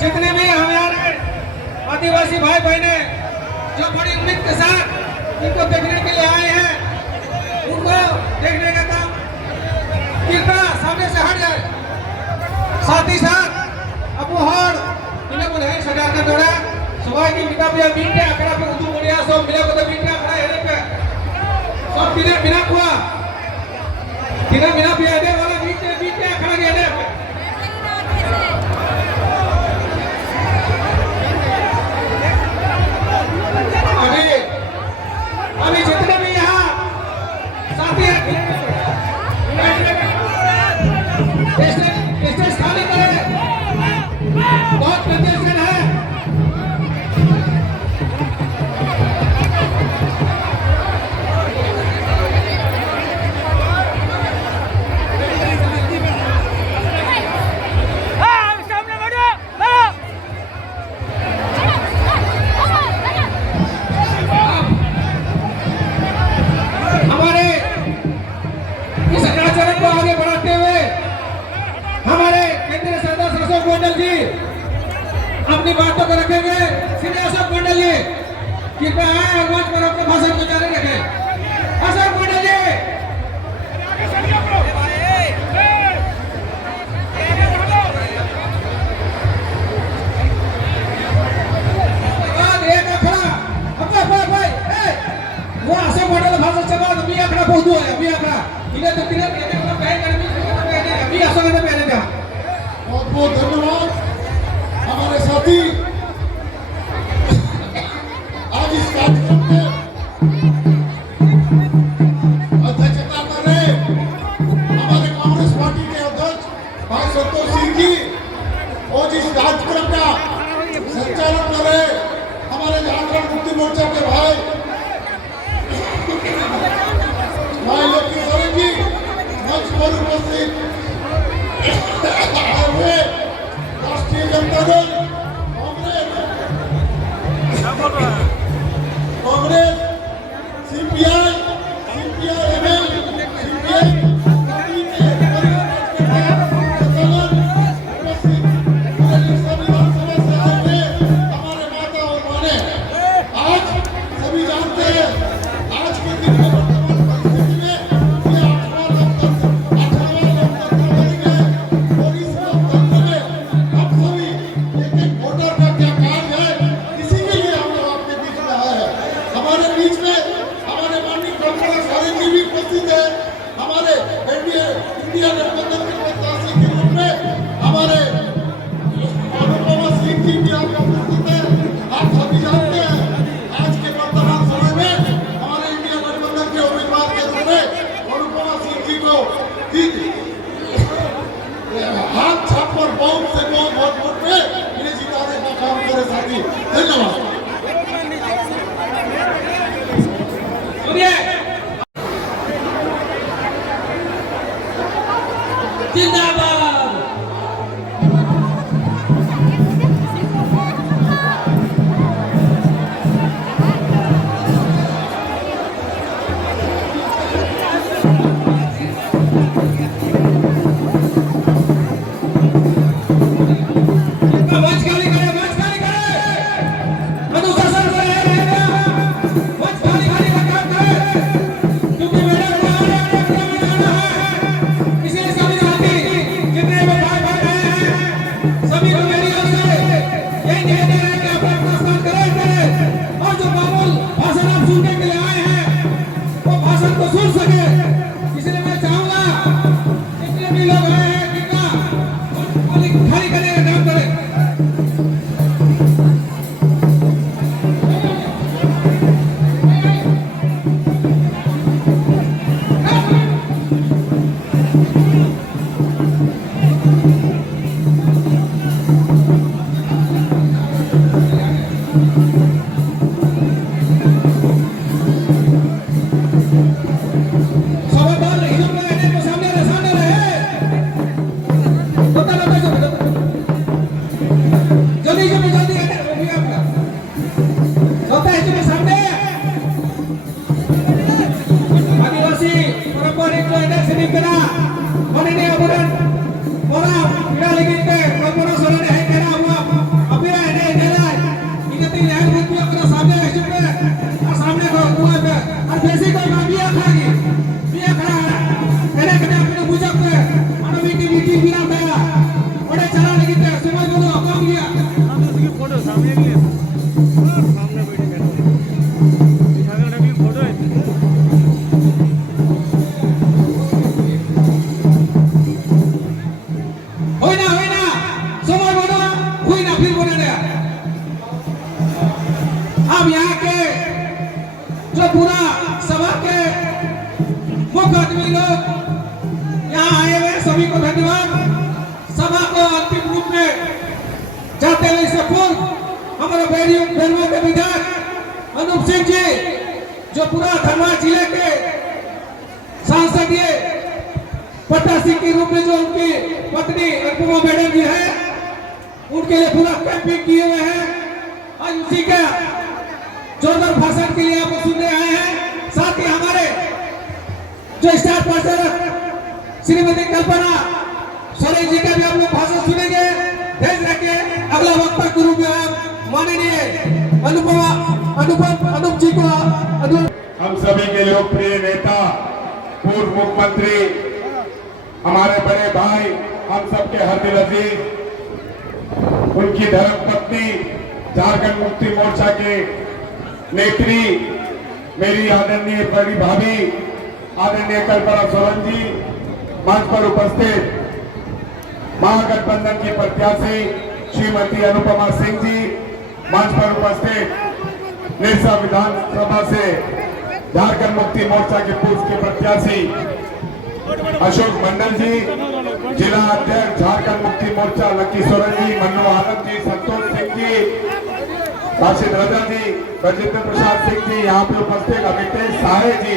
जितने भी हमारे आदिवासी भाई बहने जो बड़ी उम्मीद के साथ इनको देखने के लिए आए हैं, उनको देखने का काम कृपया सामने से हट जाए। साथ ही साथ अब हर इन्हें बोले सरकार का दौरा सवाई की बिना बीटे आंकड़ा पे उर्दू बोलिया सब मिला को तो बीटे आंकड़ा हेरे पे सब बिना हुआ बिना बियादे वाला बीटे आंकड़ा के हेरे पे अभी जितने भी यहाँ साथी स्टेज खाली करें, बहुत कंजेशन है। अपनी बातों को रखेंगे श्री अशोक मंडल जी कृपया मंच पर अपने भाषण को जारी रखें। अशोक मंडल जी वो अशोक मंडल भाषण से बाद मी आंकड़ा बहुत हुआ है। मी आंकड़ा इन्हें तो किधर मी अशोक ने पहले का बहुत बहुत धन्यवाद हमारे साथी। आज इस कार्यक्रम में अध्यक्षता कर रहे हमारे कांग्रेस पार्टी के अध्यक्ष भाई संतोष सिंह जी और इस कार्यक्रम का संचालन कर रहे हमारे झारखंड मुक्ति मोर्चा के भाई लक्ष्मी सोरेन जी मंच पर उपस्थित हुए राष्ट्रीय Janata Dal Pembantu Edak Seni Kena Manini Abudan Orang Kena lagi ke Kampura Sorane Hai Kena Abuam Apira Edak Edak Ingat ini Hai Buat Biar Kena Sambil Esok Ke Ar Sambil Kau Kuat Ke Ar Besi Kau Kena Biar Lagi Biar Kena Edak Kena Kena Bujak Ke Mana Biki Biki Bilang Daya Udah cara lagi Ke Semua Dulu Abang Dia photo सामने के लिए सामने बैठे कर दिखाने के लिए photo है Hoi na Semua bodoh Hui na फिर बोले दे अब यहाँ के जो पूरा सभा के मुख्य आदमी लोग यहाँ आए हुए सभी को धन्यवाद सभा को अंतिम रूप में जाते हुए इससे पूर्व हमारे बेरवा के विधायक अनूप सिंह जी जो पूरा धनबाद जिले के सांसदीय प्रत्याशी के रूप में जो उनकी पत्नी अनुपमा मैडम जी है उनके लिए पूरा कैंपिंग किए हुए हैं आज उसी का जोरदार भाषण के लिए आपको सुनने आए हैं साथ ही हमारे जो स्टार प्रचारक श्रीमती कल्पना सोरेन जी का भी आप लोग भाषण सुनेंगे ध्यान रखिए अगला वक्ता के रूप में आप माननीय अनूप जी को हम सभी के लोकप्रिय नेता पूर्व मुख्यमंत्री हमारे बड़े भाई हम सबके हरदिल अजीज उनकी धर्मपत्नी झारखंड मुक्ति मोर्चा के नेत्री मेरी आदरणीय बड़ी भाभी आदरणीय कल्पना सोरेन जी मंच पर उपस्थित महागठबंधन की प्रत्याशी श्रीमती अनुपमा सिंह जी मंच पर उपस्थित निरसा विधानसभा से झारखंड मुक्ति मोर्चा के पूर्व के प्रत्याशी अशोक मंडल जी जिला अध्यक्ष झारखंड मुक्ति मोर्चा लक्की सोरेन जी मन्नू आलम जी संतोष सिंह जी राशिद रजा जी राजेंद्र प्रसाद सिंह जी यहाँ पे उपस्थित अमितेश साहे जी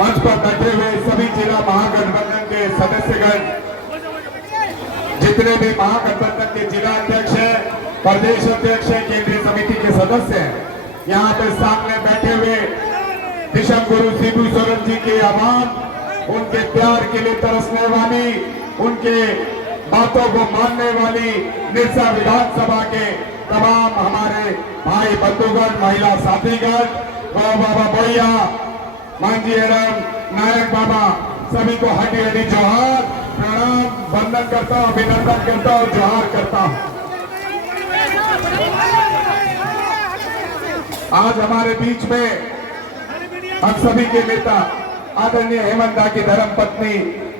मंच पर बैठे हुए सभी जिला महागठबंधन के सदस्यगण जितने भी महागठबंधन के जिला अध्यक्ष हैं प्रदेश अध्यक्ष हैं केंद्रीय समिति के सदस्य हैं यहाँ पे सामने बैठे हुए दिशम गुरु शिबू सोरेन जी के आवाम उनके प्यार के लिए तरसने वाली उनके बातों को मानने वाली निरसा विधानसभा के तमाम हमारे भाई बंधुगण महिला साथीगण बाबा भैया मांझी एरम नायक बाबा सभी को हड्डी हड्डी जोहार प्रणाम वंदन करता हूँ अभिनंदन करता हूँ जोहार करता हूँ। आज हमारे बीच में हम सभी के नेता आदरणीय हेमंत दा की धर्मपत्नी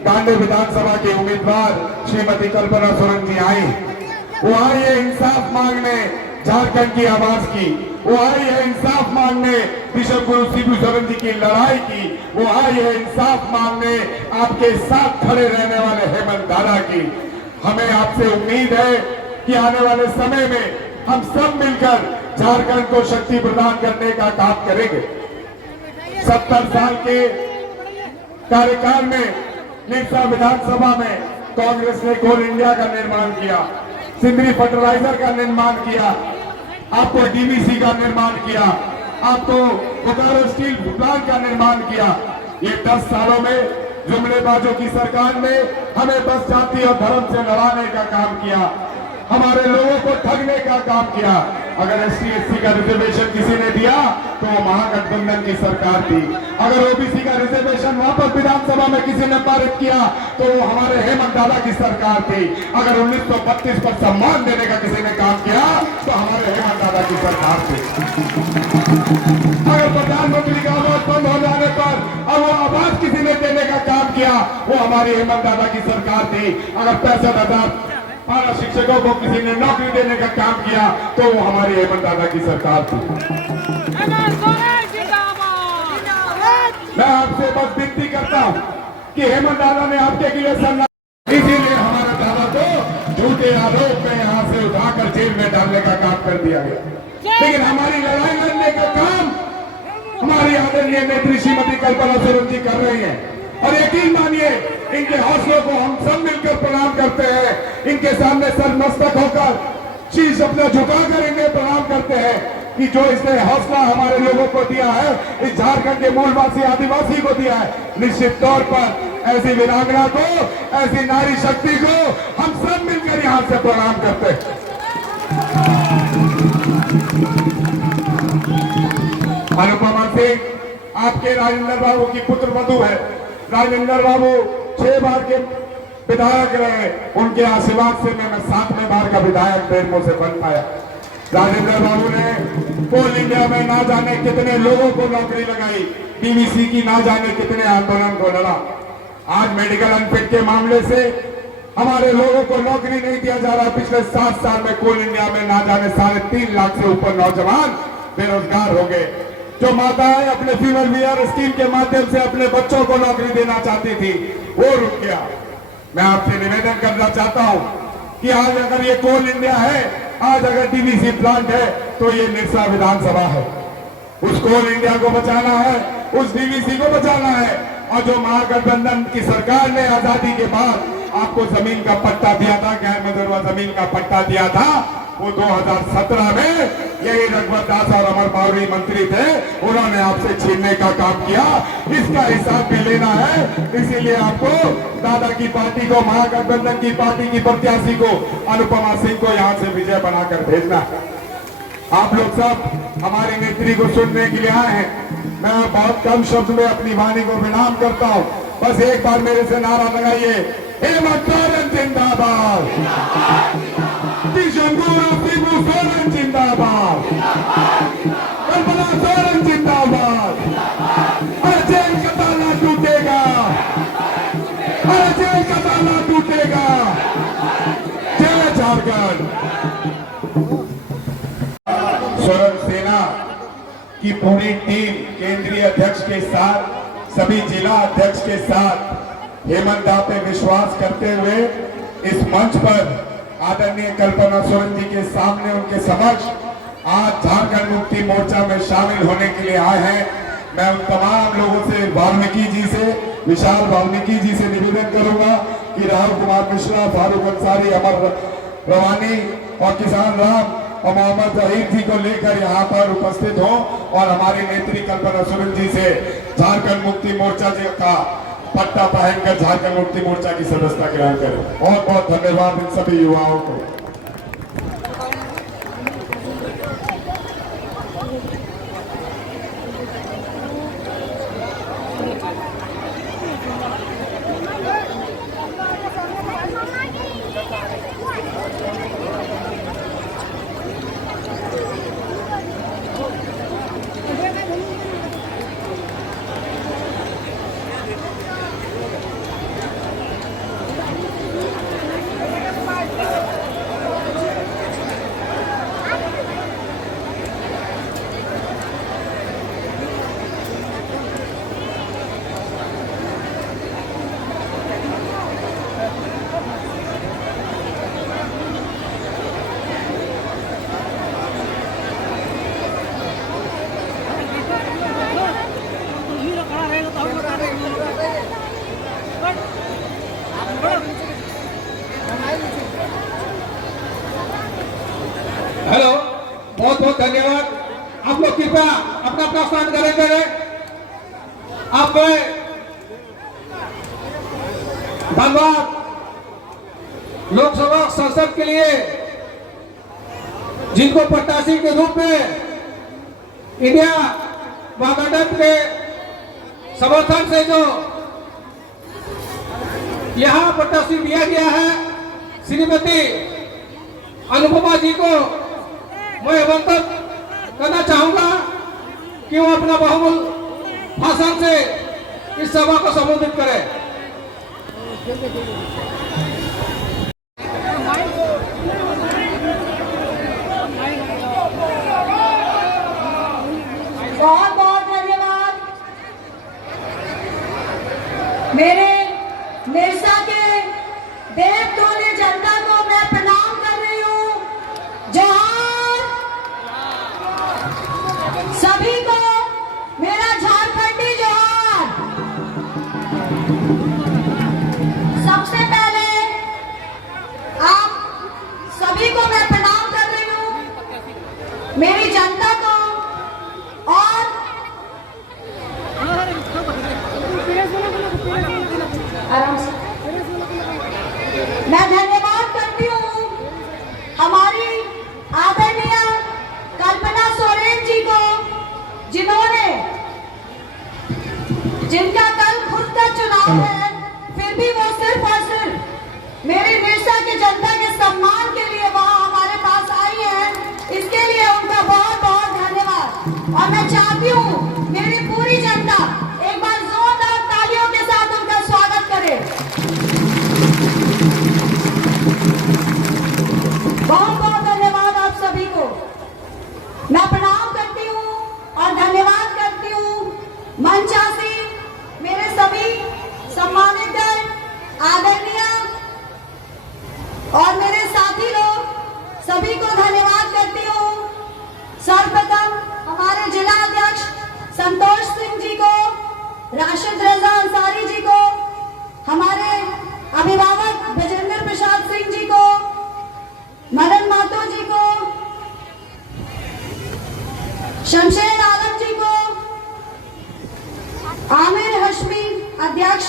गांधी विधानसभा के उम्मीदवार श्रीमती कल्पना सोरेन जी आई। वो आई है इंसाफ मांगने झारखंड की आवाज की, वो आई है इंसाफ मांगने बिशप गुरु शिबू सोरेन जी की लड़ाई की, वो आई है इंसाफ मांगने आपके साथ खड़े रहने वाले हेमंत दादा की। हमें आपसे उम्मीद है कि आने वाले समय में हम सब मिलकर झारखंड को शक्ति प्रदान करने का काम करेंगे। 70 साल के कार्यकाल में निरसा विधानसभा में कांग्रेस ने कोल इंडिया का निर्माण किया, सिंदरी फर्टिलाइजर का निर्माण किया, आपको डीवीसी का निर्माण किया, आपको बोकारो स्टील प्लांट का निर्माण किया। ये 10 सालों में जुमलेबाजों की सरकार ने हमें बस जाति और धर्म से लड़ाने का काम किया, हमारे लोगों को ठगने का काम किया। अगर SC/SC का रिजर्वेशन किसी ने दिया तो वो महागठबंधन की सरकार थी। अगर OBC का रिजर्वेशन वापस विधानसभा में किसी ने पारित किया तो वो हमारे हेमंत दादा की सरकार थी। अगर 1932 पर सम्मान देने का किसी ने काम किया तो हमारे हेमंत दादा की सरकार थी। अगर प्रधानमंत्री का आवास बंद हो जाने पर अब वो आवास किसी ने देने का काम किया वो हमारी हेमंत दादा की सरकार थी। अगर 65,000 पारा शिक्षकों को किसी ने नौकरी देने का काम किया तो वो हमारी हेमंत दादा की सरकार थी। मैं आपसे बस विनती करता हूँ कि हेमंत दादा ने आपके लिए इसीलिए हमारे दादा को झूठे आरोप में यहाँ से उठाकर जेल में डालने का काम कर दिया गया। लेकिन हमारी लड़ाई लड़ने का काम हमारी आदरणीय नेत्री श्रीमती कल्पना सोरेन जी कर रही है और यकीन मानिए इनके हौसलों को हम सब मिलकर प्रणाम करते हैं। इनके सामने सर मस्तक होकर शीश अपना झुकाकर इन्हें प्रणाम करते हैं। कि जो इसने हौसला हमारे लोगों को दिया है, इस झारखंड के मूलवासी आदिवासी को दिया है, निश्चित तौर पर ऐसी वीरांगना को, ऐसी नारी शक्ति को हम सब मिलकर यहां से प्रणाम करते हैं। अनुपमा सिंह आपके राजेंद्र बाबू की पुत्र वधू है। राजेंद्र बाबू 6 बार के विधायक रहे, उनके आशीर्वाद से मैं 7वें बार का विधायक बेरमो से बन पाया। राजेंद्र बाबू ने कोल इंडिया में ना जाने कितने लोगों को नौकरी लगाई, डीवीसी की ना जाने कितने आंदोलन को लड़ा। आज मेडिकल अनफिट के मामले से हमारे लोगों को नौकरी नहीं दिया जा रहा। पिछले 7 साल में कोल इंडिया में ना जाने 3.5 लाख से ऊपर नौजवान बेरोजगार हो गए। जो माताएं अपने फीमेल वेयर स्कीम के माध्यम से अपने बच्चों को नौकरी देना चाहती थी, वो रुक गया। मैं आपसे निवेदन करना चाहता हूं कि आज अगर ये कोल इंडिया है, आज अगर डीवीसी प्लांट है, तो ये निरसा विधानसभा है। उस कोल इंडिया को बचाना है, उस डीवीसी को बचाना है। और जो महागठबंधन की सरकार ने आजादी के बाद आपको जमीन का पट्टा दिया था, गैर मजरूआ जमीन का पट्टा दिया था, वो 2017 में यही रघुवर दास और अमर पावरी मंत्री थे, उन्होंने आपसे छीनने का काम किया। इसका हिसाब भी लेना है। इसीलिए आपको दादा की पार्टी को, महागठबंधन की पार्टी की प्रत्याशी को, अनुपमा सिंह को यहां से विजय बनाकर भेजना है। आप लोग सब हमारी नेत्री को सुनने के लिए आए हैं। मैं बहुत कम शब्द में अपनी वाणी को विराम करता हूं। बस एक बार मेरे से नारा लगाइए, हेमंत सोरेन जिंदाबाद, शिबू सोरेन जिंदाबाद, कल्पना सोरेन जिंदाबाद। अरे जेल का ताला टूटेगा, अरे जेल का ताला टूटेगा। जय झारखंड। स्वर्ण सेना की पूरी टीम केंद्रीय अध्यक्ष के साथ, सभी जिला अध्यक्ष के साथ हेमंत दा पे विश्वास करते हुए इस मंच पर आदरणीय कल्पना सोरेन जी के सामने, उनके समक्ष आज झारखंड मुक्ति मोर्चा में शामिल होने के लिए आए हैं। मैं उन तमाम लोगों से, वाल्मीकि जी से, विशाल वाल्मीकि जी से निवेदन करूंगा कि राहुल कुमार मिश्रा, फारूक अंसारी, अमर रवानी और किसान राम और मोहम्मद जहीर जी को लेकर यहाँ पर उपस्थित हो और हमारी नेत्री कल्पना सोरेन जी से झारखंड मुक्ति मोर्चा जी का पट्टा पहनकर झारखंड मुक्ति मोर्चा की सदस्यता ग्रहण करें। बहुत बहुत धन्यवाद इन सभी युवाओं को। हेलो, बहुत बहुत धन्यवाद। आप लोग कृपया अपना अपना स्थान करेंगे। आप धनबाद लोकसभा संसद के लिए जिनको प्रत्याशी के रूप में इंडिया महागठबंधन के समर्थन से जो यहाँ प्रत्याशी दिया गया है, श्रीमती अनुपमा जी को मैं वक्तव्य करना चाहूंगा कि वो अपना बहुमूल भाषण से इस सभा को संबोधित करें। बहुत बहुत धन्यवाद। मेरे निरसा के देवतुल्य जनता को मैं प्रणाम कर रही हूँ। जोहार सभी को, मेरा झारखंडी जोहार। सबसे पहले आप सभी को मैं प्रणाम कर रही हूँ। मेरी जनता को जिनका कल खुद का चुनाव है, फिर भी वो सिर्फ और सिर्फ मेरे निरसा की जनता के सम्मान के लिए वहाँ हमारे पास आई है। इसके लिए उनका बहुत बहुत धन्यवाद। और मैं चाहती हूँ मेरी पूरी जनता एक बार जोरदार तालियों के साथ उनका स्वागत करे। बहुत बहुत धन्यवाद आप सभी को। मैं प्रणाम करती हूँ और धन्यवाद करती हूँ मंचासी मेरे सभी सम्मानित आदरणीय और मेरे साथी लोग सभी को धन्यवाद करती हूँ। सर्वप्रथम हमारे जिला अध्यक्ष संतोष सिंह जी को, राशिद रजा अंसारी जी को, हमारे अभिभावक बजेंद्र प्रसाद सिंह जी को, मदन मातो जी को, शमशेर आलम जी को, आमिर हशमी अध्यक्ष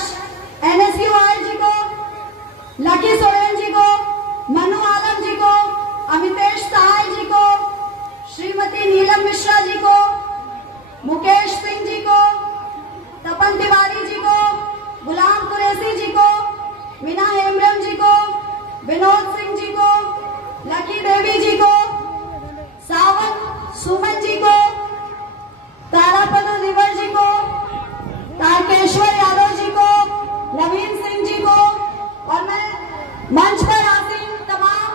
NSUI जी को, लकी सोरेन जी को, मनु आलम जी को, अमितेश सहाय जी को, श्रीमती नीलम मिश्रा जी को, मुकेश सिंह जी को, तपन तिवारी जी को, गुलाम कुरैशी जी को, मीना हेमब्रम जी को, विनोद सिंह जी को, लकी देवी जी को, सावन सुमन जी को, तारापद दिवर जी को, तारकेश्वर यादव जी को, नवीन सिंह जी को, और मैं मंच पर आसीन तमाम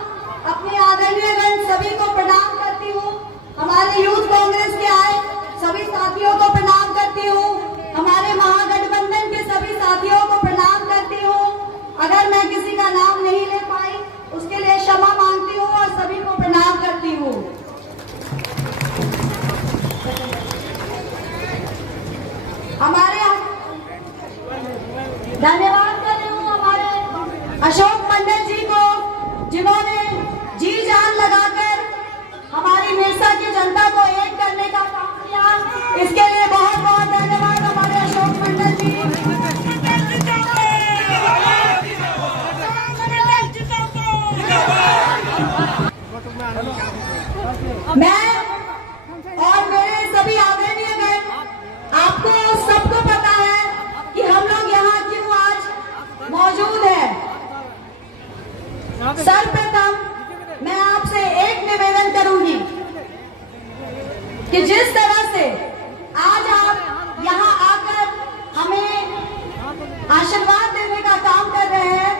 अपने आदरणीय गण सभी को प्रणाम करती हूँ। हमारे यूथ कांग्रेस के आए सभी साथियों को प्रणाम करती हूँ। हमारे महागठबंधन के सभी साथियों को प्रणाम करती हूँ। अगर मैं किसी का नाम नहीं ले पाई उसके लिए क्षमा मांगती हूँ और सभी को प्रणाम करती हूँ। हमारे धन्यवाद कर रही हूँ हमारे अशोक मंडल जी को, जिन्होंने जी जान लगाकर हमारी निरसा की जनता को एक करने का काम किया। इसके लिए बहुत बहुत धन्यवाद हमारे अशोक मंडल जी। मैं और मेरे सभी आदरणीय गण, आपको सबको पता है कि हम लोग यहाँ क्यों आज मौजूद हैं। सर्वप्रथम मैं आपसे एक निवेदन करूंगी कि जिस तरह से आज आप यहाँ आकर हमें आशीर्वाद देने का काम कर रहे हैं,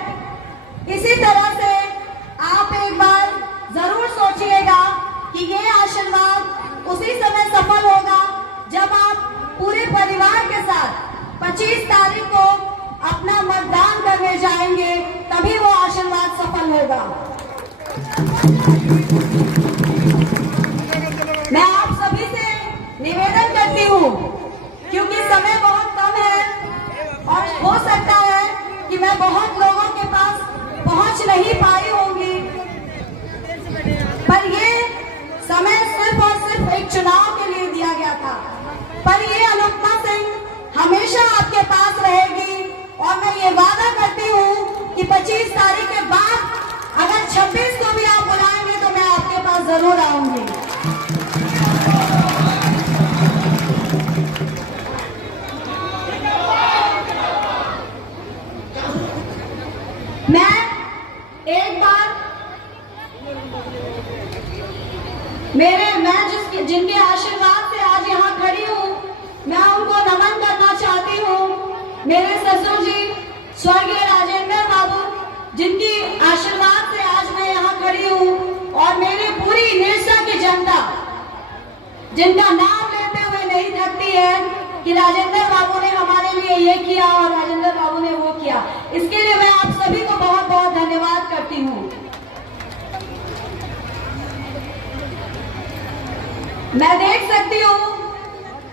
इसी तरह से आप एक बार जरूर सोचिएगा कि ये आशीर्वाद उसी समय सफल होगा जब आप पूरे परिवार के साथ 25 तारीख को अपना मतदान करने जाएंगे, तभी वो आशीर्वाद सफल होगा। मैं आप सभी से निवेदन करती हूँ, क्योंकि समय बहुत कम है और हो सकता है कि मैं बहुत लोगों के पास पहुँच नहीं पाई होंगी, पर ये समय सिर्फ और सिर्फ एक चुनाव के लिए दिया गया था। पर ये अनुपमा सिंह हमेशा आपके पास रहेगी और मैं ये वादा करती हूँ कि 25 तारीख के बाद अगर 26 को भी आप बुलाएंगे तो मैं आपके पास जरूर आऊंगी। मैं एक बार जिनके आशीर्वाद से आज यहाँ खड़ी हूँ, मैं उनको नमन करना चाहती हूँ। मेरे ससुर जी स्वर्गीय राजेंद्र बाबू, जिनकी आशीर्वाद से आज मैं यहाँ खड़ी हूँ, और मेरी पूरी निरसा की जनता, जिनका नाम लेते हुए नहीं थकती है कि राजेंद्र बाबू ने हमारे लिए ये किया और राजेंद्र बाबू ने वो किया। इसके लिए मैं आप सभी को बहुत बहुत धन्यवाद करती हूँ। मैं देख सकती हूँ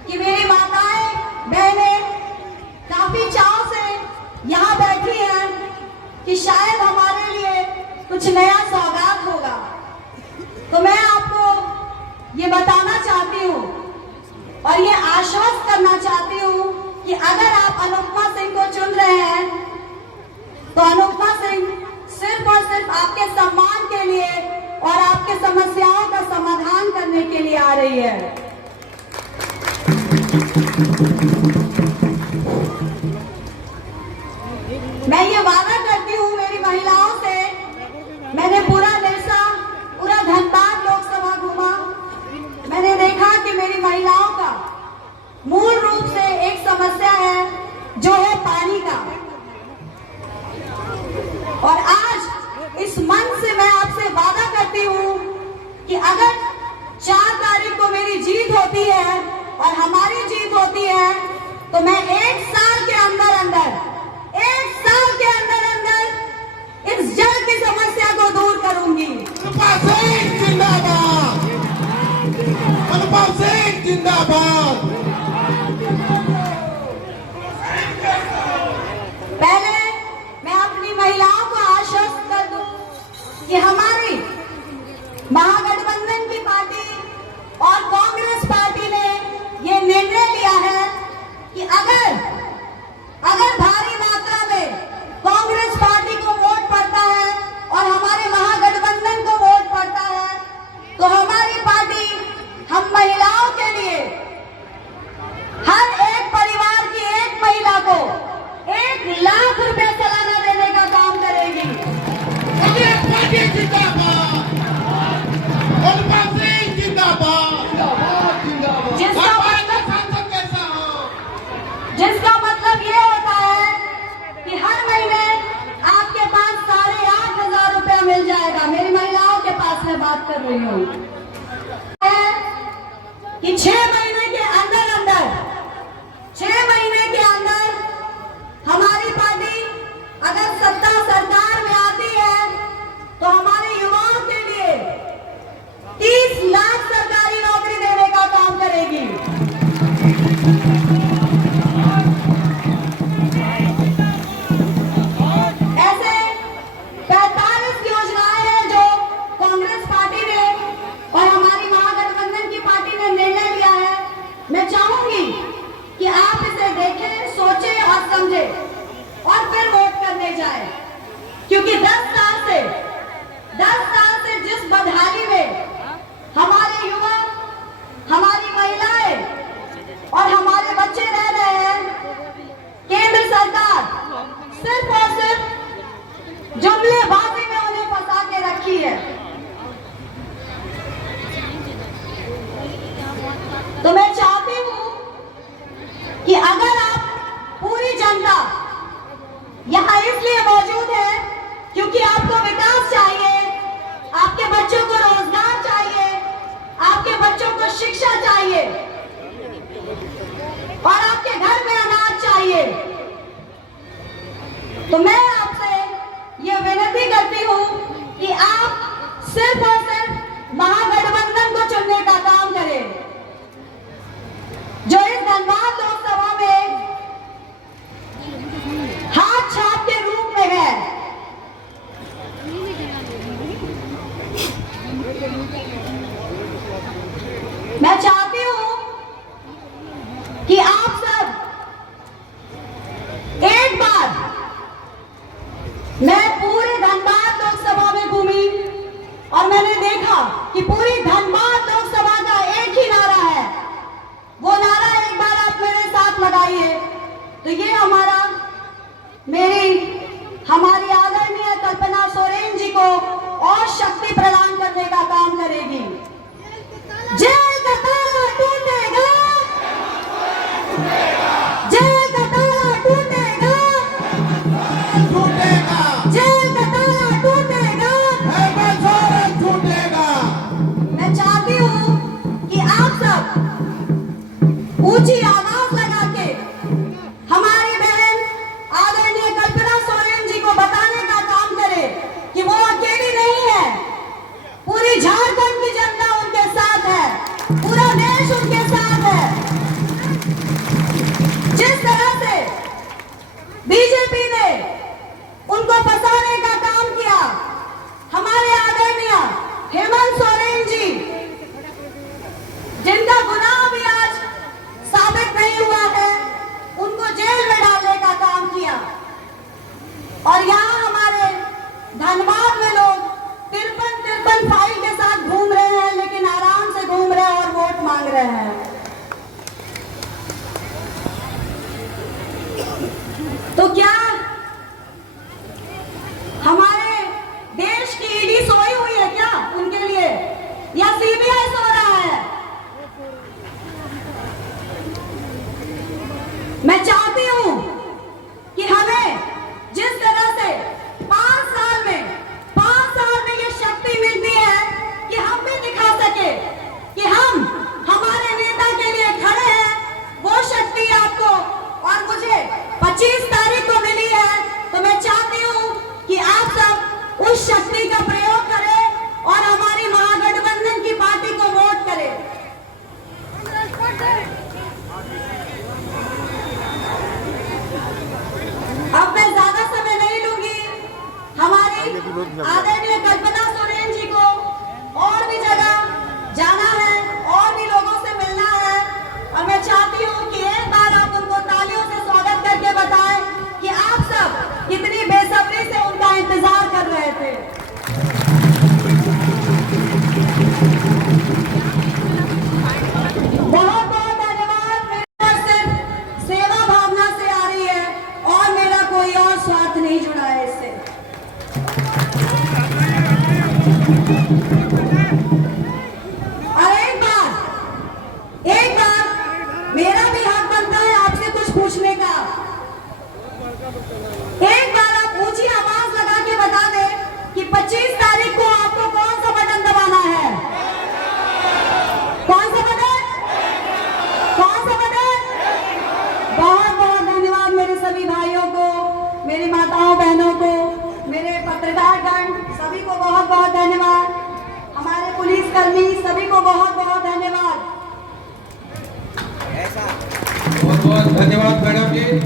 कि मेरी माताएं बहनें काफी चाव से यहाँ बैठी हैं कि शायद हमारे लिए कुछ नया सौगात होगा। तो मैं आपको ये बताना चाहती हूँ और ये आश्वस्त करना चाहती हूँ कि अगर आप अनुपमा सिंह को चुन रहे हैं तो अनुपमा सिंह सिर्फ और सिर्फ आपके सम्मान के लिए और आपके समस्याओं का समाधान करने के लिए आ रही है। बात कर रही हूँ कि 6 महीने के अंदर 6 महीने के अंदर हमारी पार्टी अगर सत्ता सरकार में आती है तो हमारे युवाओं के लिए 30 लाख सरकारी नौकरी देने का काम करेगी। ऐसे 45 योजनाएं हैं जो कांग्रेस पार्टी ने और हमारी महागठबंधन की पार्टी ने निर्णय लिया है। मैं चाहूंगी कि आप इसे देखें, सोचें और समझें और फिर वोट करने जाएं, क्योंकि 10 साल से जिस बदहाली में हमारे युवा, हमारी महिलाएं और हमारे बच्चे रह रहे हैं, केंद्र सरकार सिर्फ और सिर्फ जुमलेबाजी में उन्हें फंसा के रखी है। तो मैं चाहती हूं कि अगर आप पूरी जनता यहाँ इसलिए मौजूद है क्योंकि आपको विकास चाहिए, आपके बच्चों को रोजगार चाहिए, आपके बच्चों को शिक्षा चाहिए और आपके घर में अनाज चाहिए। तो मैं आपसे यह विनती करती हूं कि आप सिर्फ और सिर्फ महागठबंधन को चुनने का काम करें, जो इस धनबाद लोकसभा में हाथ छाप के रूप में है। मैं चाहती हूं कि आप सब एक बार, मैं पूरे धनबाद लोकसभा में घूमी और मैंने देखा कि पूरी धनबाद लोकसभा का एक ही नारा है। वो नारा एक बार आप मेरे साथ लगाइए तो ये हमारी आदरणीय कल्पना सोरेन जी को और शक्ति प्रदान करने का काम करेगी। जेल का ताला टूटेगा, जेल का ताला टूटेगा, जेल का ताला टूटेगा, टूटेगा। मैं चाहती हूँ कि आप सब ऊंची आवाज लगा के हमारी बहन आदरणीय कल्पना सोरेन जी को बताने का काम करें कि वो अकेली नहीं है, पूरी झारखंड की जनता उनके साथ है, पूरा देश उनके साथ है। जिस तरह से बीजेपी ने उनको फंसाने का काम किया, हमारे आदरणीय हेमंत सोरेन जी, जिनका गुनाह भी आज साबित नहीं हुआ है, उनको जेल में डालने का काम किया। और यहाँ हमारे धनबाद में लोग 53 फाइल के साथ घूम रहे हैं, लेकिन आराम से घूम रहे हैं और वोट मांग रहे हैं। तो क्या हमारे देश की ईडी सोई हुई है क्या उनके लिए, या सीबीआई सो रहा है? मैं चाहती हूं कि हमें जिस तरह से 5 साल में ये शक्ति मिलती है कि हम भी दिखा सके कि हम हमारे नेता के लिए खड़े हैं, वो शक्ति आपको और मुझे 25 तारीख को मिली है। तो मैं चाहती हूं कि आप सब उस शक्ति का प्रयोग करें और हमारी महागठबंधन की पार्टी को वोट करें। अब मैं ज्यादा समय नहीं लूंगी। हमारी आदरणीय कल्पना सोरेन जी को और भी जगह जाना है और भी लोगों से मिलना है, और मैं चाहती हूँ कि एक बार आप उनको तालियों से स्वागत करके बताएं कि आप सब कितनी बेसब्री से उनका इंतजार कर रहे थे। बहुत बहुत धन्यवाद। मेरा सिर्फ सेवा भावना से आ रही है और मेरा कोई और स्वार्थ नहीं जुड़ा है इससे। और एक बार मेरा भी हक बनता है आपसे कुछ पूछने का। एक बार आप ऊंची आवाज लगा के बता दें कि 25 तारीख को आपको कौन सा बटन दबाना है।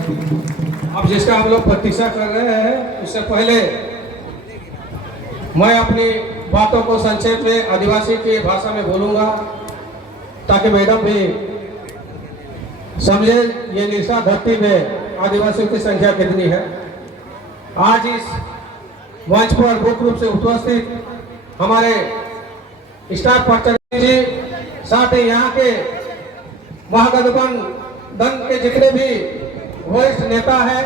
अब जिसका हम लोग प्रतीक्षा कर रहे हैं, उससे पहले मैं अपनी बातों को संक्षेप में आदिवासी की भाषा में बोलूंगा ताकि मैडम भी समझे ये निशा धरती में आदिवासियों की संख्या कितनी है। आज इस मंच पर मुख्य रूप से उपस्थित हमारे स्टाफ प्रतिनिधि जी, साथ ही यहाँ के महागठबंधन के जितने भी वरिष्ठ नेता हैं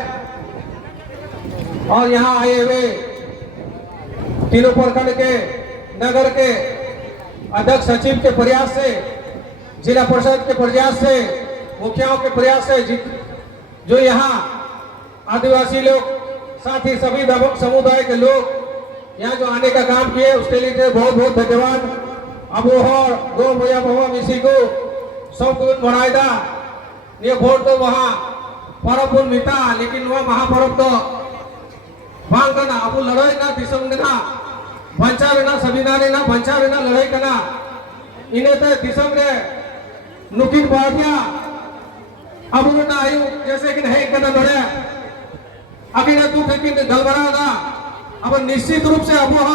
और यहाँ आए हुए तीनों प्रखंड के नगर के अध्यक्ष सचिव के प्रयास से, जिला परिषद के प्रयास से, मुखियाओं के प्रयास से जो यहाँ आदिवासी लोग, साथ ही सभी समुदाय के लोग यहाँ जो आने का काम किए उसके लिए बहुत बहुत धन्यवाद। अब वो दो भैया बाबा मिसी को सब कुछ बनाएगा ये वोट तो वहाँ परब मिटा, लेकिन वह महापर्व तो बांग करना अब लड़ाई ना दिसम देना बंचा रहना संविधान ना बंचा रहना लड़ाई करना इन्हें तो दिसम रे नुकिन बढ़ गया अब ना आयु जैसे कि नहीं करना लड़े अभी ना तू फिर गलबरा ना अब निश्चित रूप से अब वह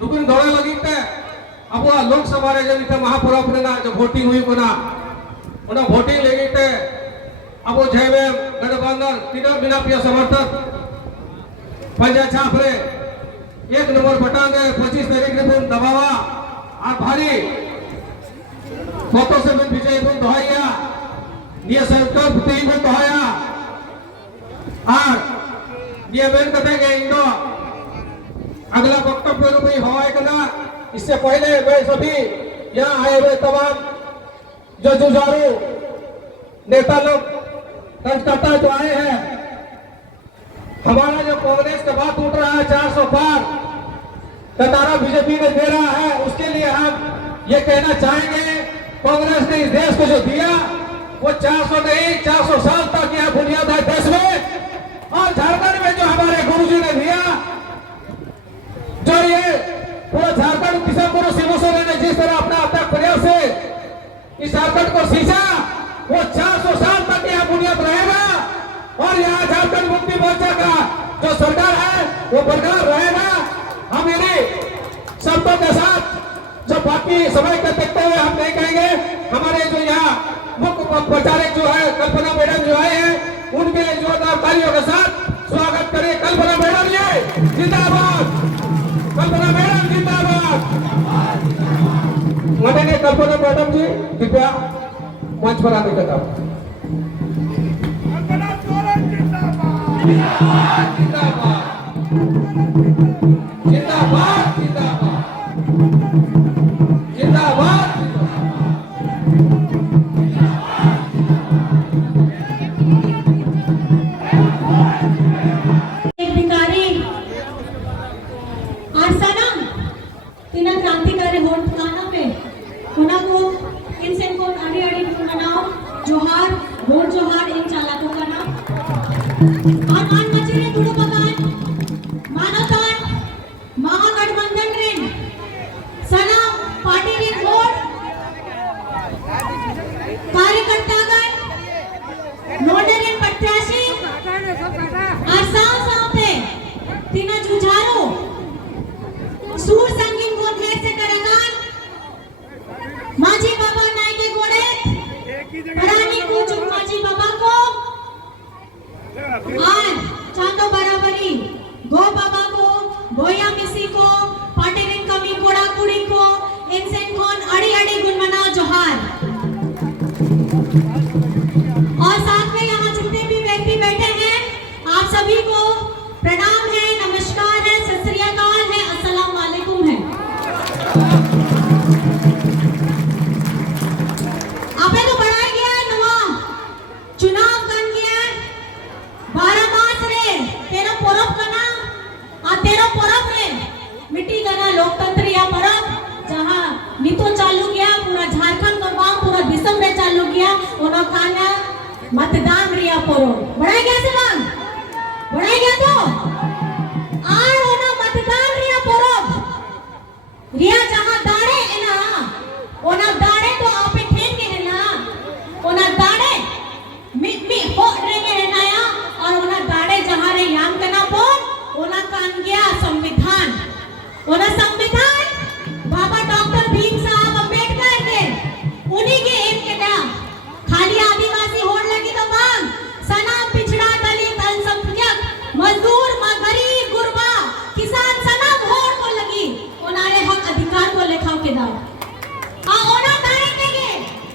नुकिन दौड़े लगी थे अब वह लोकसभा रे जो इतना महापर्व ना जो वोटिंग हुई को ना उन्हें वोटिंग लेगी थे अब वो जय में गठबंधन तीनों बिना प्रिय समर्थक पंचायत छाप रे 1 नंबर बटा दे 25 तारीख ने दबावा और भारी फोटो से में विजय को दोहाया ये संकल्प तीन को दोहाया और ये मैं कहेंगे इनको अगला वक्तव्य रूप में हवाए करना। इससे पहले मैं सभी यहाँ आए हुए तमाम जो जुझारू नेता लोग कार्यकर्ता जो आए हैं, हमारा जो कांग्रेस का बात उठ रहा है 400 पार कतारा बीजेपी ने दे रहा है, उसके लिए हम ये कहना चाहेंगे कांग्रेस ने इस देश को जो दिया वो 400 नहीं 400 साल तक यह बुनियाद है देश में। और झारखंड में जो हमारे गुरुजी ने दिया, जो ये पूरा झारखंड किसान गुरु शिबू सोरेन ने जिस तरह अपना प्रयास से इस झारखंड को सींचा वो 400 साल तक यह बुनियाद रहेगा और यहाँ झारखंड मुक्ति मोर्चा का जो सरकार है वो बरकरार रहेगा। हम इन्हीं शब्दों के साथ जो बाकी समय को देखते हुए हम नहीं कहेंगे, हमारे जो यहाँ मुख्य प्रचारक जो है कल्पना मैडम जो आए हैं उनके जोरदार तालियों के साथ स्वागत करें। कल्पना मैडम जी जिंदाबाद, कल्पना मैडम जिंदाबाद। माननीय कल्पना मैडम जी कृपया मंच पर आने का काम। जिंदाबाद जिंदाबाद जिंदाबाद जिंदाबाद। एक भिखारी आसानम तीन क्रांतिकारी होट खाना पे उना को इनसे को आड़ी आड़ी मनाओ जोहार वोट जोहार इन चालकों का नाम और आन मचीने तुड़ो पकान मानवतान महागठबंधन ऋण सनम पार्टी ऋण वोट कार्यकर्तागण नोडल ऋण प्रत्याशी आसाम साथे तीना जुझारू सूर संगीन को घेर से करगान माझी बाबा नाय के गोड़े परानी कुचुक माझी बाबा को आज चांदो बराबरी गो बाबा को गोया मिसी को पाटिलिन कमी कोड़ा कुड़ी को इनसेन कौन अड़ी अड़ी गुनमना जोहार। और साथ में यहाँ जितने भी व्यक्ति बैठे हैं आप सभी को प्रणाम है, नमस्कार है, सत श्री अकाल है, अस्सलाम वालेकुम है। आपे तो बढ़ाया गया है नवा चुनाव कर गया 12 मास रे तेरा परब करना और तेरा परब रे मिट्टी करना लोकतंत्र या परब जहाँ नीतो चालू गया पूरा झारखंड का गांव पूरा दिसम रे चालू गया उन्होंने खाना मतदान रिया परो बढ़ाया गया से मांग बढ़ाया गया तो आर होना मतदान रिया परब रिया जहाँ दाड़े है ना ओना दाड़े तो आपे ठेन के है ना ओना दाड़े मी हो रहे हैं ना ओना संविधान बाबा डॉक्टर भीम साहब अंबेडकर के उन्हीं के एम के था खाली आदिवासी होड़ लगी तो मांग सना पिछड़ा दलित अल्पसंख्यक मजदूर गरीब गुरबा किसान सना होड़ को लगी उनारे हक अधिकार को लेखाओ के दाव आ ओना तारे के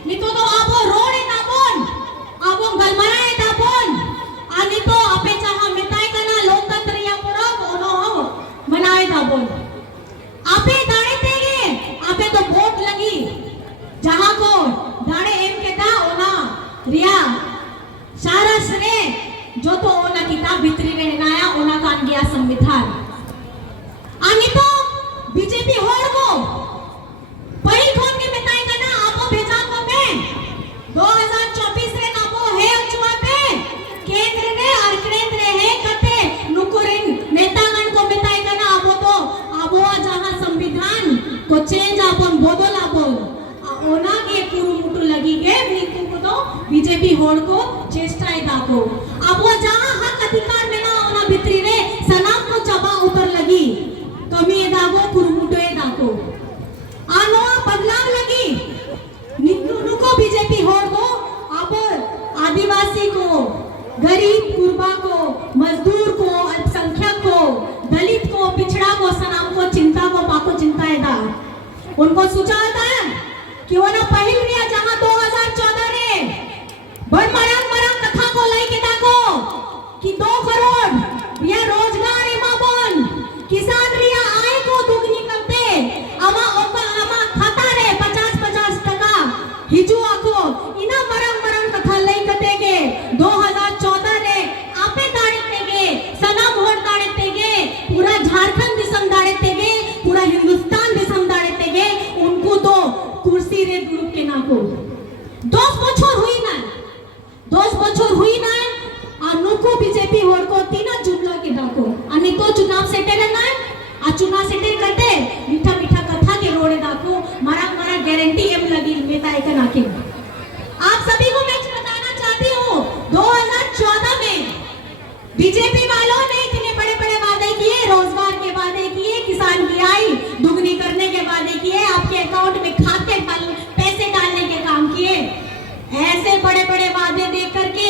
नितो तो आबो रोड़े ना बोन आबो गलमराए दा बोन आनी तो आपे चाहा मिटाई कना लोकतंत्र या परब ओनो मनाए दा बोन आपे दाड़े तेगे आपे तो वोट लगी जहां को दाड़े एम के दा ओना रिया सारा श्रेय जो तो ओना किताब भितरी में नाया ओना कान गया संविधान आनी तो बीजेपी होड़ को पही खोन के मिटाई कना आपो भेजा को में 2024 रे नापो है उचवा पे केंद्र ने और केंद्र है कते नुकुरिन नेतागण को मिटाई कना आपो तो आबो जहां संविधान को चेंज आपन बदल आपो ओना के पुरु मुटु लगी के नीतु को तो बीजेपी होड़ को चेष्टाए दाको आबो जहां हक अधिकार में ना ओना भितरी रे सनाम को चबा उतर लगी कमी दागो पुरु मुटु दाको आनो बदलाव लगी नितु को बीजेपी होड़ को अब आदिवासी को गरीब गुरबा को मजदूर को अल्पसंख्यक को दलित को पिछड़ा को सनाम को चिंता को पाको चिंता है दा उनको सुचाता है कि वो ना पहल रिया जहां 2014 रे बड़ मरंग कथा को लई के दाको कि 2 करोड़ रिया रोजगार एमा बन किसान रिया आय को दुगनी करते अमा ओका अमा खाता रे 50 टका हिजू आको इना मरंग कथा लई कतेगे 2014 रे आपे दाड़े तेगे सनाम होड़ दाड़े तेगे पूरा झारखंड दिसम दाड़े तेगे पूरा हिंदुस्तान दिसम दाड़े तेगे उनको तो कुर्सी रे ग्रुप के नाको 10 बछर हुई ना अनुको बीजेपी होड़ को तीना जुमला के डाको अनि तो चुनाव सेटेल ना आ चुनाव सेटेल करते मीठा कथा के रोड़े दाको मारा गारंटी एम लगी मेता एक नाके आप सभी को मैं बताना चाहती हूँ 2014 में बीजेपी वालों ने इतने बड़े वादे किए रोजगार के वादे किए किसान की आय दुगनी करने के वादे किए आपके अकाउंट में खाते पैसे डालने के काम किए ऐसे बड़े वादे देख करके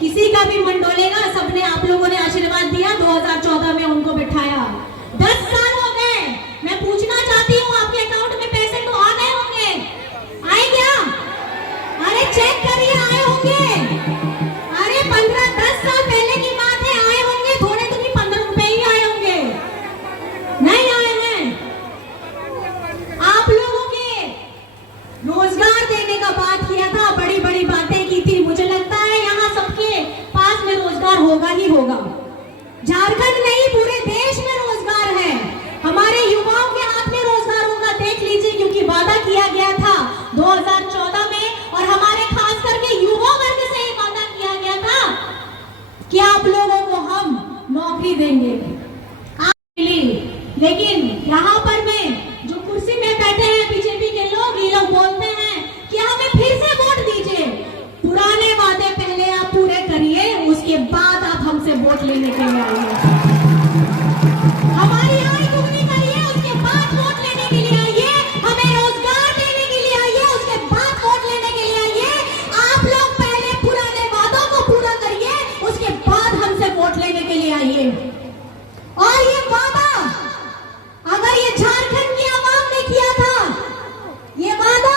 किसी का भी मन डोलेगा सबने आप लोगों ने आशीर्वाद दिया 2014 में उनको बिठाया 10 साल हो गए मैं पूछना चाहती हूँ आपके अकाउंट में पैसे तो आ गए होंगे आए क्या अरे चेक करिए आए होंगे अरे 15-10 साल पहले की बात है आए होंगे थोड़े तो नहीं 15 रुपए ही आए होंगे नहीं आए हैं आप लोगों के रोजगार देने का बात किया था बड़ी बातें की थी मुझे लगता है यहाँ सबके पास में रोजगार होगा ही होगा झारखंड नहीं पूरे देश में रोजगार है हमारे युवाओं के हाथ में रोजगार होगा देख लीजिए क्योंकि वादा किया गया था 2014 में और हमारे खास करके युवा वर्ग से ये वादा किया गया था कि आप लोगों को हम नौकरी देंगे लेकिन यहाँ पर में जो कुर्सी में बैठे हैं बीजेपी के लोग ये लोग बोलते हैं कि हमें फिर से वोट दीजिए पुराने वादे पहले आप पूरे करिए उसके बाद आप हमसे वोट लेने के लिए आइए हमारी आय दुगनी करिए उसके बाद वोट लेने के लिए आइए हमें रोजगार देने के लिए आइए उसके बाद वोट लेने के लिए आइए आप लोग पहले पुराने वादों को पूरा करिए उसके बाद हमसे वोट लेने के लिए आइए और ये वादा अगर ये झारखंड की आवाम ने किया था ये वादा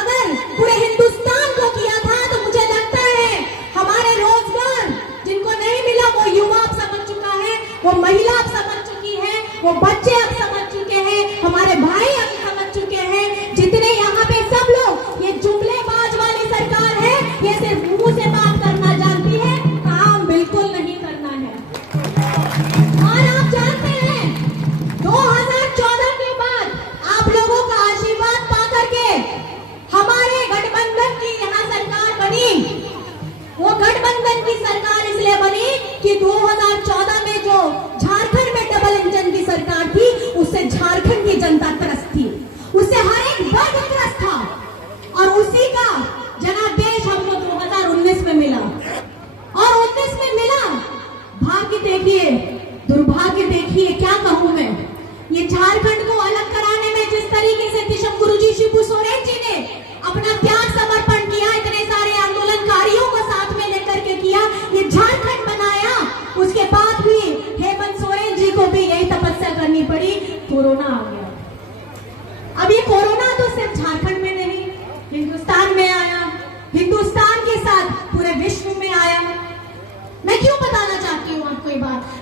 अगर पूरे हिंदुस्तान को किया था तो मुझे लगता है हमारे रोजगार जिनको नहीं मिला वो युवा अब समझ चुका है वो महिला अब समझ चुकी है वो बच्चे अब समझ चुके हैं हमारे भाई अब समझ चुके हैं जितने यहाँ पे सब लोग ये जुमलेबाज वाली सरकार है ये सिर्फ मुंह से बात करना जानती है काम बिल्कुल नहीं करना है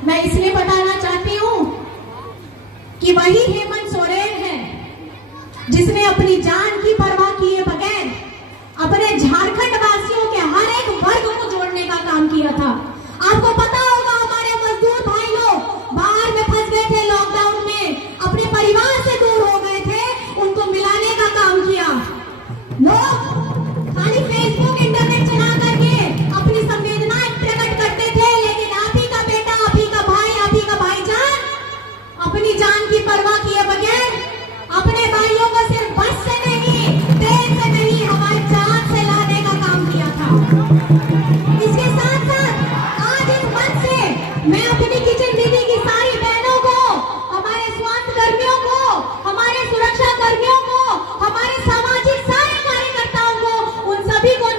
मैं इसलिए बताना चाहती हूँ कि वही हेमंत सोरेन है जिसने अपनी जान की परवाह किए बगैर अपने झारखंड वासियों के हर एक वर्ग को जोड़ने का काम किया था। आपको पता होगा हमारे मजदूर भाई लोग बाहर में फंस गए थे, लॉकडाउन में अपने परिवार से दूर हो गए थे, उनको मिलाने का काम किया। लोग खाली फेसबुक इंटरनेट चला करके अपनी संवेदनाएं प्रकट करते थे, लेकिन आप ही का बेटा, आप ही का भाई, आप ही का भाईजान अपनी जान की परवाह किए बगैर अपने भाइयों को सिर्फ बस से नहीं, ट्रेन से नहीं, हवाई जहाज से लाने का काम किया था। इसके साथ साथ आज इस मंच से मैं अपनी किचन दीदी की सारी बहनों को, हमारे स्वास्थ्य कर्मियों को, हमारे सुरक्षा कर्मियों को, हमारे सामाजिक सारे कार्यकर्ताओं को, उन सभी को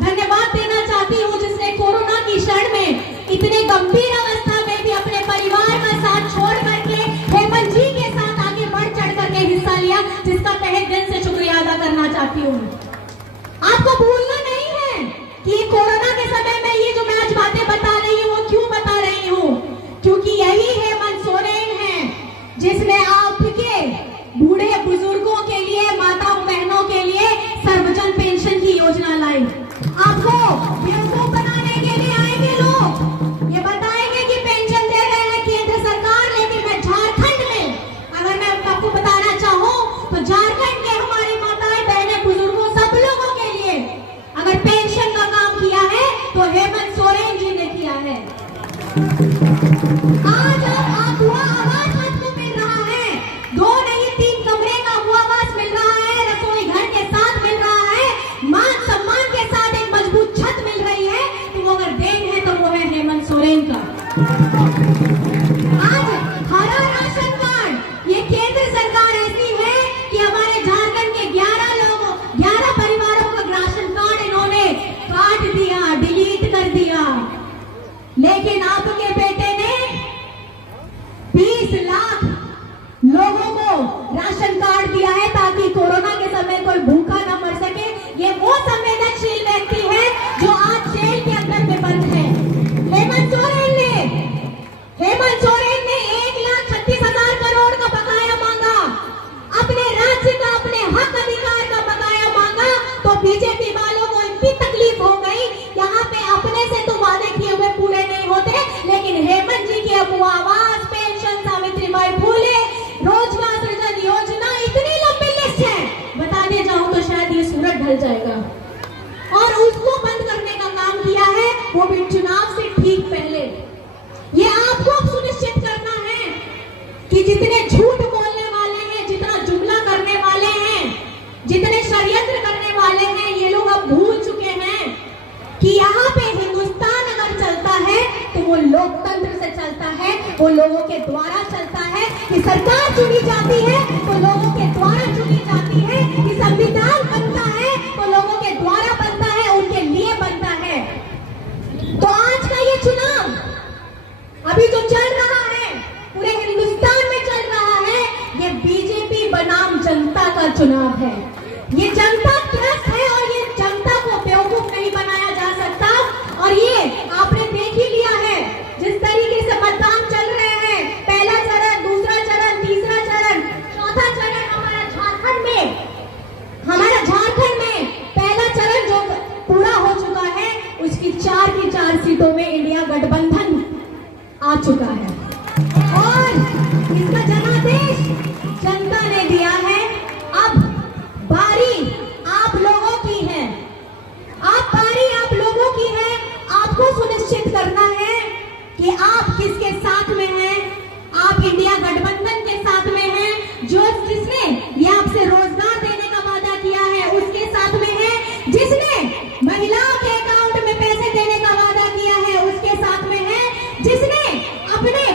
धन्यवाद देना चाहती हूँ जिसने कोरोना की क्षण में इतने गंभीर अवस्था में भी अपने परिवार का साथ छोड़ करके हेमंत जी के साथ आगे बढ़ चढ़ करके हिस्सा लिया, जिसका तहे दिल से शुक्रिया अदा करना चाहती हूँ। आपको भूलना नहीं है कि कोरोना के समय में ये जो मैं आज बातें बता रही हूँ वो क्यों बता रही हूँ, क्योंकि यही हेमंत सोरेन है जिसने आपके बूढ़े बुजुर्गों के लिए, माता बहनों के लिए सर्वजन पेंशन की योजना लाई। आपको बेवकूफ बनाने के लिए आएंगे लोग, ये बताएंगे कि पेंशन दे रहे हैं केंद्र सरकार, लेकिन मैं झारखंड में अगर मैं आपको बताना चाहूँ तो झारखंड के हमारी माताएं, बहनें, बुजुर्गों सब लोगों के लिए अगर पेंशन का काम किया है तो हेमंत सोरेन जी ने किया है। आज आपको आवास आपको मिल रहा है, 2 नहीं 3 कमरे का आवास मिल रहा है, रसोई घर के साथ मिल रहा है, मान सम्मान के साथ एक मजबूत छत मिल रही है, तो वो अगर देन है तो वो है हेमंत सोरेन का। आज हरा राशन कार्ड, ये केंद्र सरकार ऐसी है कि हमारे झारखंड के 11 परिवारों का राशन कार्ड इन्होंने काट दिया, डिलीट कर दिया, लेकिन आपके बेटे ने 20 लाख लोगों को राशन कार्ड दिया है ताकि कोरोना के समय कोई भूखा न मर सके। ये वो संवेदनशील व्यक्ति है जो आज जेल के अंदर में बंद है। हेमंत सोरेन ने 1,36,000 करोड़ का बकाया मांगा, अपने राज्य का, अपने हक अधिकार का बकाया मांगा, तो बीजेपी वालों को इतनी तकलीफ हो गई। यहाँ पे अपने से तो वादे किए हुए पूरे नहीं होते, लेकिन हेमंत जी की अब आवास, पेंशन, सावित्रीबाई फुले, रोजगार सृजन योजना, इतनी लंबी लिस्ट है, बताने जाऊं तो शायद ये सूरज ढल जाएगा। और उसको बंद करने का काम किया है, वो भी चुनाव से ठीक पहले। ये आपको सुनिश्चित करना है कि जितने झूठ बोलने वाले हैं, जितना जुमला करने वाले हैं, जितने षड्यंत्र करने वाले हैं, ये लोग अब भूल चुके हैं कि यहाँ पे हिंदुस्तान अगर चलता है तो वो लोकतंत्र से चलता है, वो लोगों के द्वारा चलता है। कि सरकार चुनी जाती है तो लोगों के द्वारा चुनी जाती है, कि संविधान बनता है तो लोगों के द्वारा बनता है, उनके लिए बनता है। तो आज का ये चुनाव अभी जो चल रहा है, पूरे हिंदुस्तान में चल रहा है, ये बीजेपी बनाम जनता का चुनाव है। ये जनता त्रस्त है और ये जनता को बेवकूफ नहीं बनाया जा सकता। और ये आपने देख ही लिया है जिस तरीके से मतदान चल रहे हैं, पहला चरण, दूसरा चरण, तीसरा चरण, चौथा चरण हमारा झारखंड में पहला चरण जो पूरा हो चुका है, उसकी 4 की 4 सीटों में इंडिया गठबंधन आ चुका है और इसका जनादेश जनता ने दिया है। अब बारी आप लोगों की है, बारी आप लोगों की है। आपको सुनिश्चित करना है कि आप किसके साथ में हैं। आप इंडिया गठबंधन के साथ में हैं, जिसने ये आपसे रोजगार देने का वादा किया है उसके साथ में है, जिसने महिलाओं के अकाउंट में पैसे देने का वादा किया है उसके साथ में है, जिसने अपने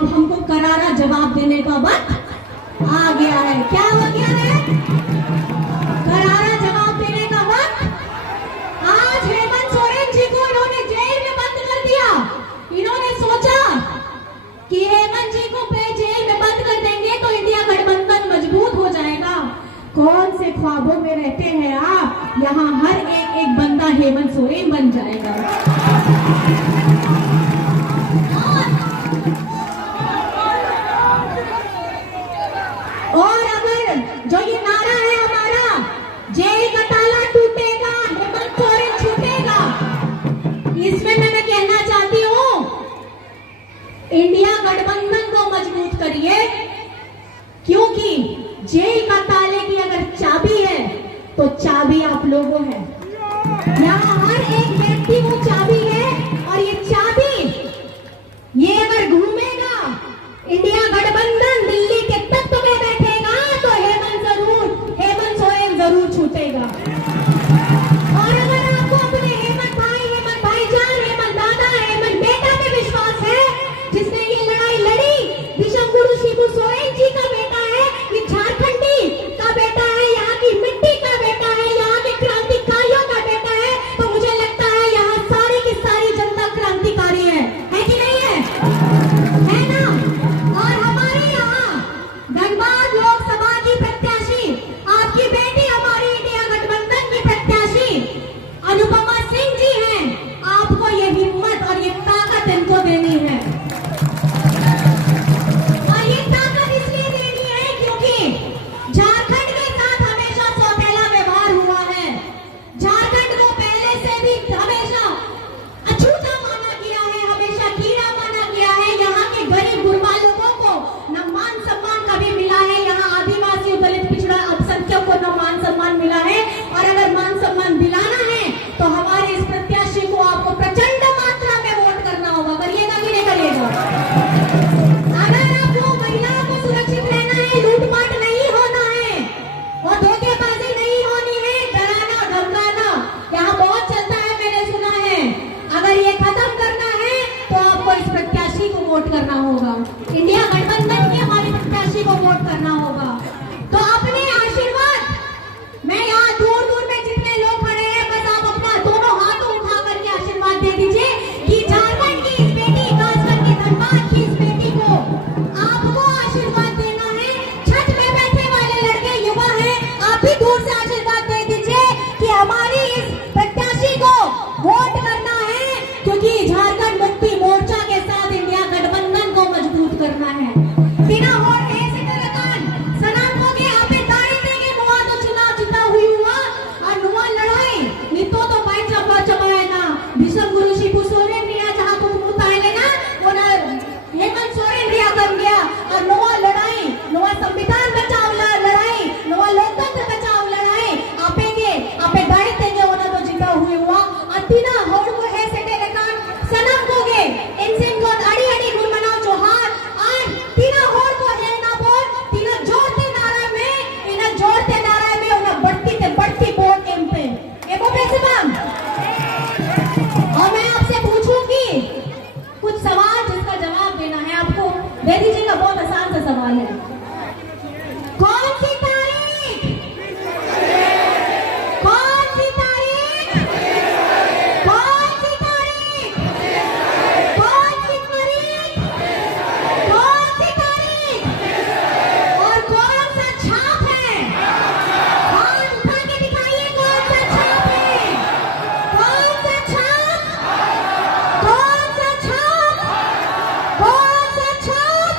अब हमको करारा जवाब देने का वक्त आ गया है। क्या हो गया है? करारा जवाब देने का वक्त। आज हेमंत सोरेन जी को इन्होंने जेल में बंद कर दिया। इन्होंने सोचा कि हेमंत जी को जेल में बंद कर देंगे तो इंडिया गठबंधन मजबूत हो जाएगा। कौन से ख्वाबों में रहते हैं आप? यहाँ हर एक बंदा हेमंत सोरेन बन जाएगा। और अगर जो ये नारा है हमारा, जेल का ताला टूटेगा, हेमंत सोरेन छूटेगा, इसमें मैं कहना चाहती हूँ इंडिया गठबंधन को मजबूत करिए, क्योंकि जेल का ताले की अगर चाबी है तो चाबी आप लोगों है। यहाँ हर एक व्यक्ति वो चाबी है, और ये चाबी ये अगर घूमेगा, इंडिया गठबंधन दिल्ली के तख्त में बैठेगा तो हेमंत सोरेन जरूर छूटेगा। और अगर आपको अपने हेमंत भाईजान, हेमंत दादा, हेमंत बेटा पे विश्वास है, जिसने ये लड़ाई लड़ी, विषम गुरु शिबू सोरेन जी का बेटा है, ये झारखंडी का बेटा है, यहाँ की मिट्टी का बेटा है, यहाँ के क्रांतिकारियों का बेटा है, तो मुझे लगता है यहाँ सारी की सारी जनता क्रांतिकारी है कि नहीं है? है ना? और हमारे यहाँ धनबाद लोकसभा की प्रत्याशी, आपकी बेटी, हमारी इंडिया गठबंधन की प्रत्याशी अनुपमा सिंह जी हैं। आपको ये हिम्मत और ये ताकत इनको देनी है। और ये ताकत इसलिए देनी है क्योंकि झारखंड के साथ हमेशा सौतेला व्यवहार हुआ है। झारखंड को पहले से भी हमेशा अछूता माना गया है, हमेशा कीड़ा माना गया है। यहाँ के गरीब गुरबा लोगों को न मान सम्मान कभी मिला है। यहाँ आदिवासी, दलित, पिछड़ा, अल्पसंख्यक को न मान सम्मान मिला है। और अगर मान सम्मान दिलाना है तो हमारे इस प्रत्याशी को आपको प्रचंड मात्रा में वोट करना होगा। करिएगा कि नहीं करिएगा? अगर आपको महिलाओं को सुरक्षित रहना है, लूटपाट नहीं होना है और धोखेबाजी नहीं होनी है, डराना धमकाना यहाँ बहुत चलता है, मैंने सुना है। अगर ये खत्म करना है तो आपको इस प्रत्याशी को वोट करना होगा, इंडिया गठबंधन की हमारी प्रत्याशी को वोट करना होगा। तो अपने आशीर्वाद, मैं यहाँ दूर दूर में जितने लोग खड़े हैं, बस आप अपना दोनों हाथों उठा करके आशीर्वाद दे दीजिए कि झारखंड की इस बेटी, खासकर के धनबाद की इस बेटी को आपको आशीर्वाद देना है। छत में बैठे वाले लड़के युवा हैं, आप भी दूर से आशीर्वाद दे दीजिए कि हमारी इस प्रत्याशी को वोट करना है, क्योंकि झारखंड मुक्ति मोर्चा के साथ इंडिया गठबंधन को मजबूत करना है। बिना वोट के सनाम हो गए, आपे दाढ़ी देंगे, नुआ तो चुनाव जीता हुई हुआ और नुआ लड़ाई नितो तो भाई चपा चपाए ना विषम गुरु शिबू सोरेन रिया, जहां तुम मुताए लेना वो ना हेमंत सोरेन रिया कर गया। और नुआ लड़ाई, नुआ संविधान बचाओ लड़ाई, नुआ लोकतंत्र बचाओ लड़ाई आपे दाढ़ी देंगे वो ना तो जीता हुई हुआ। अतिना होड़ को है सेटे लेकान सनम को गे इनसे को अड़ी अड़ी गुण मनाओ जोहार। और तीना होड़ को है ना बोल, तीना जोड़ते नारा में, इना जोड़ते नारा में उन्हें बढ़ती वोट एम पे एमो पे से बम। और मैं आपसे पूछूंगी कुछ सवाल जिसका जवाब देना है आपको। दे दीजिएगा, बहुत आसान सा सवाल है। कौन सी तारीख? कौन सी तारीख? कौन सी तारीख? कौन सी तारीख? कौन सी तारीख? और कौन सा छाप है? हाथ उठा के दिखाइए, कौन सा छाप है? कौन सा छाप? कौन सा छाप? कौन सा छाप?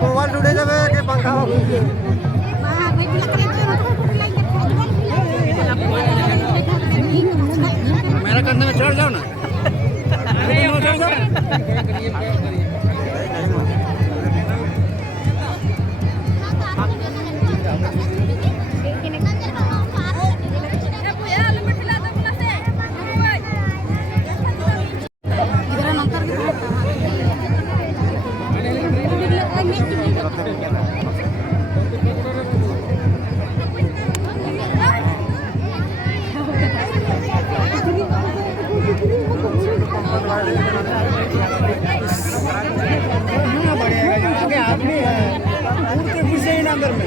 गोवाल टुडे जाबे के पंखा मेरा कंधे में चढ़ जाओ ना चढ़ जाओ आगे आदमी है के पीछे ही अंदर में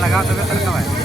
लगा तो सरका है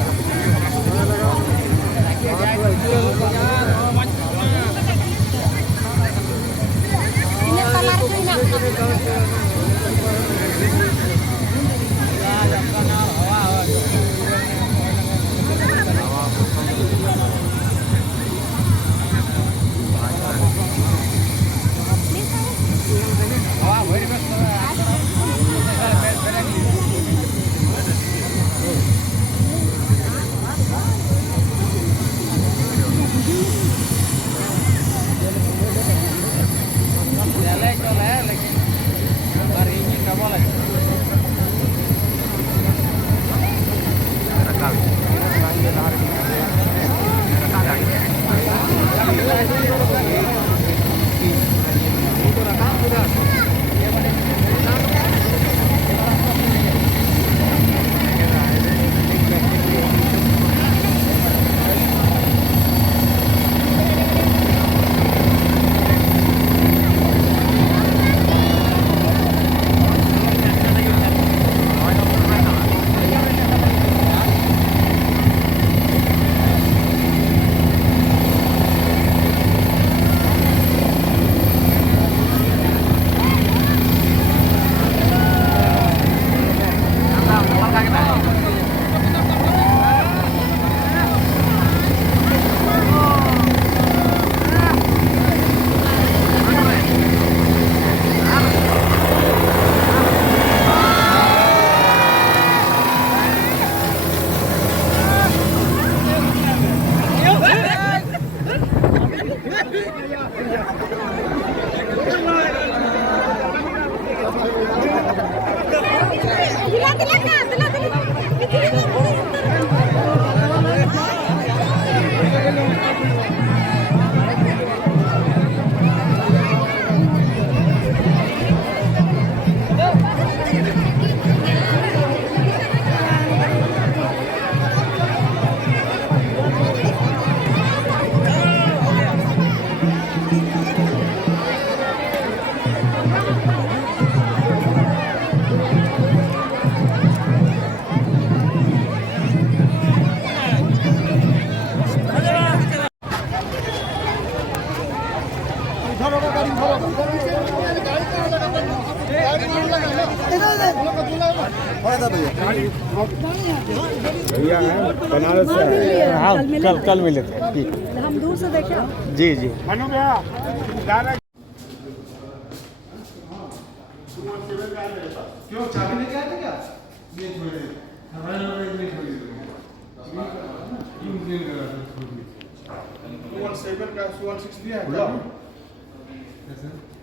भैया हैं बनारस से हैं। हाँ कल मिले थे ठीक हम दूर से देखे जी जी मनु भैया क्यों चाबी लेके आए थे क्या?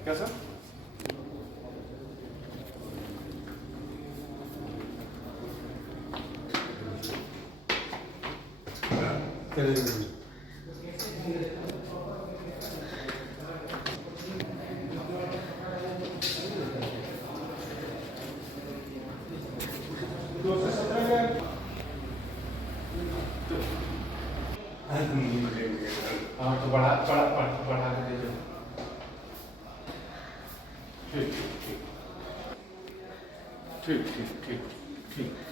कैसा? हाँ तो बढ़ा के दे दो। ठीक ठीक ठीक ठीक ठीक ठीक ठीक